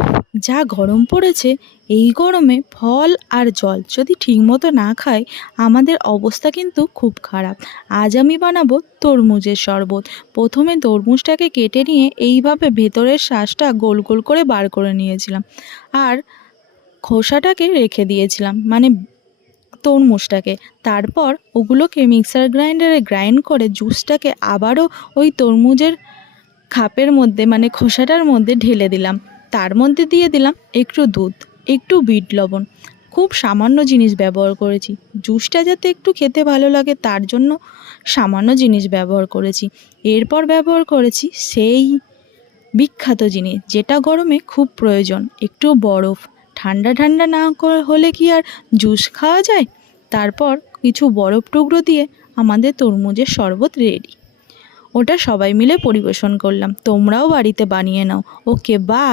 উফ, যা গরম পড়েছে! এই গরমে ফল আর জল যদি ঠিকমতো না খাই, আমাদের অবস্থা কিন্তু খুব খারাপ। আজ আমি বানাবো তরমুজের শরবত। প্রথমে তরমুজটাকে কেটে নিয়ে এইভাবে ভেতরের শাঁসটা গোল গোল করে বার করে নিয়েছিলাম, আর খোসাটাকে রেখে দিয়েছিলাম, মানে তরমুজটাকে। তারপর ওগুলোকে মিক্সার গ্রাইন্ডারে গ্রাইন্ড করে জুসটাকে আবারও ওই তরমুজের খাপের মধ্যে, মানে খোসাটার মধ্যে ঢেলে দিলাম। তার মধ্যে দিয়ে দিলাম একটু দুধ, একটু বিট লবণ। খুব সামান্য জিনিস ব্যবহার করেছি, জুসটা যাতে একটু খেতে ভালো লাগে তার জন্য সামান্য জিনিস ব্যবহার করেছি। এরপর ব্যবহার করেছি সেই বিখ্যাত জিনিস যেটা গরমে খুব প্রয়োজন, একটু বরফ। ঠান্ডা ঠান্ডা না হলে কি আর জুস খাওয়া যায়? তারপর কিছু বরফ টুকরো দিয়ে আমাদের তরমুজের শরবত রেডি। ওটা সবাই মিলে পরিবেশন করলাম। তোমরাও বাড়িতে বানিয়ে নাও। ওকে, বাই।